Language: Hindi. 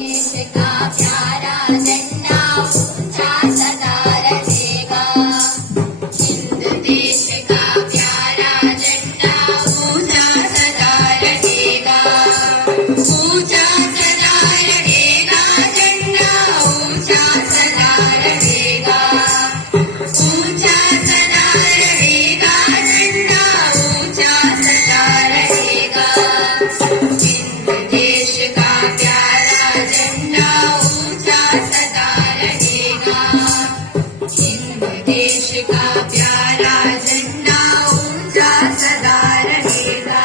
देश का प्यारा झंडा ऊंचा सदा रहेगा। हिंद देश का प्यारा झंडा ऊंचा सदा रहेगा। ऊंचा सदा रहेगा झंडा ऊंचा सदा रहेगा। ऊंचा सदा रहेगा झंडा ऊंचा सदा रहेगा। हिंद देश का प्यारा झंडा ऊंचा सदा रहेगा। हिंद देश का प्यारा झंडा ऊंचा सदा रहेगा।